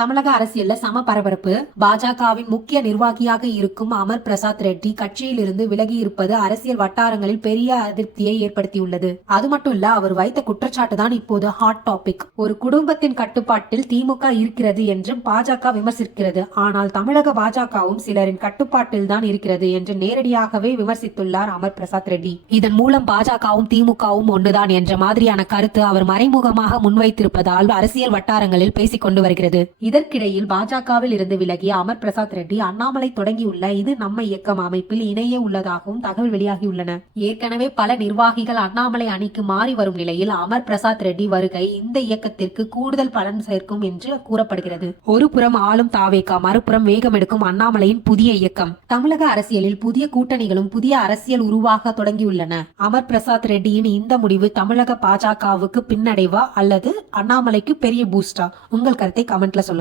தமிழக அரசியல்ல சம பரபரப்பு. பாஜகவின் முக்கிய நிர்வாகியாக இருக்கும் அமர் பிரசாத் ரெட்டி கட்சியில் இருந்து விலகி இருப்பது அரசியல் வட்டாரங்களில் பெரிய அதிருப்தியை ஏற்படுத்தியுள்ளது. அது மட்டும் இல்ல, அவர் வைத்த குற்றச்சாட்டு தான் இப்போது ஹாட் டாபிக். ஒரு குடும்பத்தின் கட்டுப்பாட்டில் திமுக இருக்கிறது என்று பாஜக விமர்சிக்கிறது. ஆனால் தமிழக பாஜகவும் சிலரின் கட்டுப்பாட்டில் தான் இருக்கிறது என்று நேரடியாகவே விமர்சித்துள்ளார் அமர் பிரசாத் ரெட்டி. இதன் மூலம் பாஜகவும் திமுகவும் ஒன்றுதான் என்ற மாதிரியான கருத்து அவர் மறைமுகமாக முன்வைத்திருப்பதால் அரசியல் வட்டாரங்களில் பேசிக் கொண்டு வருகிறது. இதற்கிடையில் பாஜகவில் இருந்து விலகிய அமர் பிரசாத் ரெட்டி அண்ணாமலை தொடங்கியுள்ள இது நம்ம இயக்கம் அமைப்பில் இணைய உள்ளதாகவும் தகவல் வெளியாகியுள்ளன. ஏற்கனவே பல நிர்வாகிகள் அண்ணாமலை அணிக்கு மாறி வரும் நிலையில் அமர் பிரசாத் ரெட்டி வருகை இந்த இயக்கத்திற்கு கூடுதல் பலன் சேர்க்கும் என்று கூறப்படுகிறது. ஒரு புறம் ஆளும் தாவேகா, மறுபுறம் வேகம் எடுக்கும் அண்ணாமலையின் புதிய இயக்கம். தமிழக அரசியலில் புதிய கூட்டணிகளும் புதிய அரசியல் உருவாக தொடங்கியுள்ளன. அமர் பிரசாத் ரெட்டியின் இந்த முடிவு தமிழக பாஜகவுக்கு பின்னடைவா அல்லது அண்ணாமலைக்கு பெரிய பூஸ்டா? உங்கள் கருத்தை கமெண்ட்ல சொல்லுங்க.